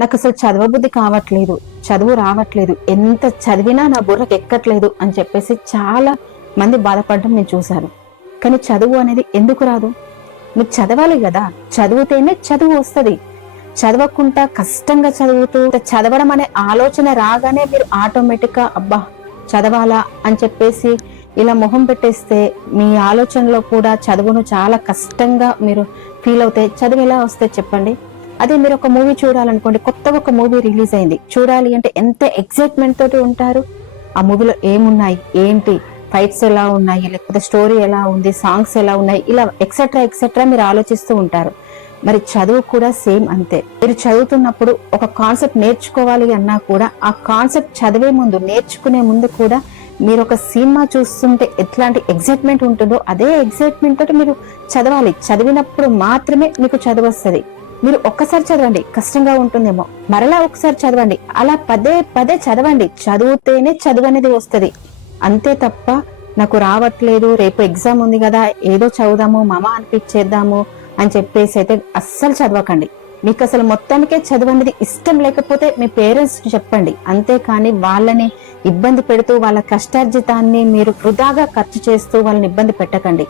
నాకు అసలు చదవబుద్ధి కావట్లేదు, చదువు రావట్లేదు, ఎంత చదివినా నా బుర్రకు ఎక్కట్లేదు అని చెప్పేసి చాలా మంది బాధపడడం నేను చూశాను. కానీ చదువు అనేది ఎందుకు రాదు? మీరు చదవాలి కదా, చదివితేనే చదువు వస్తుంది. చదవకుండా కష్టంగా చదువుతూ చదవడం అనే ఆలోచన రాగానే మీరు ఆటోమేటిక్గా అబ్బా చదవాలా అని చెప్పేసి ఇలా మొహం పెట్టేస్తే మీ ఆలోచనలో కూడా చదువును చాలా కష్టంగా మీరు ఫీల్ అవుతే చదువు ఎలా వస్తే చెప్పండి. అదే మీరు ఒక మూవీ చూడాలనుకోండి, కొత్తగా ఒక మూవీ రిలీజ్ అయింది, చూడాలి అంటే ఎంత ఎక్సైట్మెంట్ తోటి ఉంటారు. ఆ మూవీలో ఏమున్నాయి, ఏంటి, ఫైట్స్ ఎలా ఉన్నాయి, లేకపోతే స్టోరీ ఎలా ఉంది, సాంగ్స్ ఎలా ఉన్నాయి, ఇలా ఎక్సెట్రా ఎక్సెట్రా మీరు ఆలోచిస్తూ ఉంటారు. మరి చదువు కూడా సేమ్ అంతే. మీరు చదువుతున్నప్పుడు ఒక కాన్సెప్ట్ నేర్చుకోవాలి అన్నా కూడా ఆ కాన్సెప్ట్ చదివే ముందు, నేర్చుకునే ముందు కూడా మీరు ఒక సినిమా చూస్తుంటే ఎట్లాంటి ఎక్సైట్మెంట్ ఉంటుందో అదే ఎక్సైట్మెంట్ తోటి మీరు చదవాలి. చదివినప్పుడు మాత్రమే మీకు చదువు వస్తుంది. మీరు ఒక్కసారి చదవండి, కష్టంగా ఉంటుందేమో, మరలా ఒకసారి చదవండి, అలా పదే పదే చదవండి. చదివితేనే చదువు అనేది వస్తుంది. అంతే తప్ప నాకు రావట్లేదు, రేపు ఎగ్జామ్ ఉంది కదా ఏదో చదువుదాము మామ అనిపించేద్దాము అని చెప్పేసి అయితే అస్సలు చదవకండి. మీకు అసలు మొత్తానికే చదువు అనేది ఇష్టం లేకపోతే మీ పేరెంట్స్ చెప్పండి. అంతేకాని వాళ్ళని ఇబ్బంది పెడుతూ వాళ్ళ కష్టార్జితాన్ని మీరు వృధాగా ఖర్చు చేస్తూ వాళ్ళని ఇబ్బంది పెట్టకండి.